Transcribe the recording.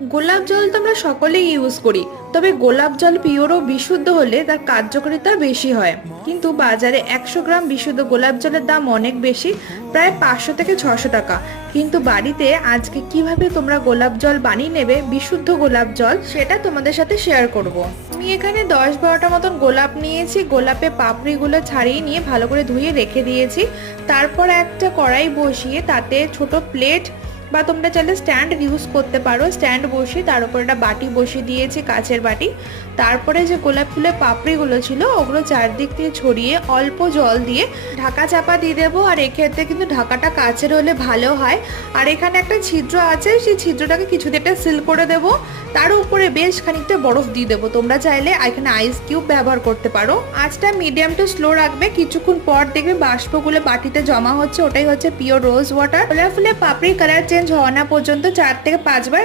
গোলাপ জল তো আমরা সকলেই ইউজ করি, তবে গোলাপ জল পিওর ও বিশুদ্ধ হলে তার কার্যকারিতা বেশি হয়। কিন্তু বাজারে একশো গ্রাম বিশুদ্ধ গোলাপ জলের দাম অনেক বেশি, প্রায় পাঁচশো থেকে ছশো টাকা। কিন্তু বাড়িতে আজকে কীভাবে তোমরা গোলাপ জল বানিয়ে নেবে, বিশুদ্ধ গোলাপ জল, সেটা তোমাদের সাথে শেয়ার করব। আমি এখানে দশ বারোটা মতন গোলাপ নিয়েছি, গোলাপে পাপড়িগুলো ছাড়িয়ে নিয়ে ভালো করে ধুয়ে রেখে দিয়েছি। তারপর একটা কড়াই বসিয়ে তাতে ছোট প্লেট বা তোমরা চাইলে স্ট্যান্ড ইউজ করতে পারো। স্ট্যান্ড বসিয়ে তার উপর একটা বাটি বসিয়ে দিয়েছি কাচের বাটি। তারপরে যে গোলাপ ফুলের পাপড়িগুলো ছিল, ওগুলো চারদিক দিয়ে ছড়িয়ে অল্প জল দিয়ে ঢাকা চাপা দিয়ে দেবো। আর এক্ষেত্রে কিন্তু ঢাকাটা কাচের হলে ভালো হয়। আর এখানে একটা ছিদ্র আছে, সেই ছিদ্রটাকে কিছুতে একটা সিল করে দেবো। তার উপরে বেশ খানিকটা বরফ দিয়ে দেবো। তোমরা চাইলে এখানে আইস কিউব ব্যবহার করতে পারো। আঁচটা মিডিয়াম টু স্লো রাখবে। কিছুক্ষণ পর দেখবে বাষ্পগুলো বাটিতে জমা হচ্ছে। ওটাই হচ্ছে পিওর রোজ ওয়াটার গোলাপ ফুলের পাপড়ির কালার চেঞ্জ হওয়া না পর্যন্ত চার থেকে পাঁচবার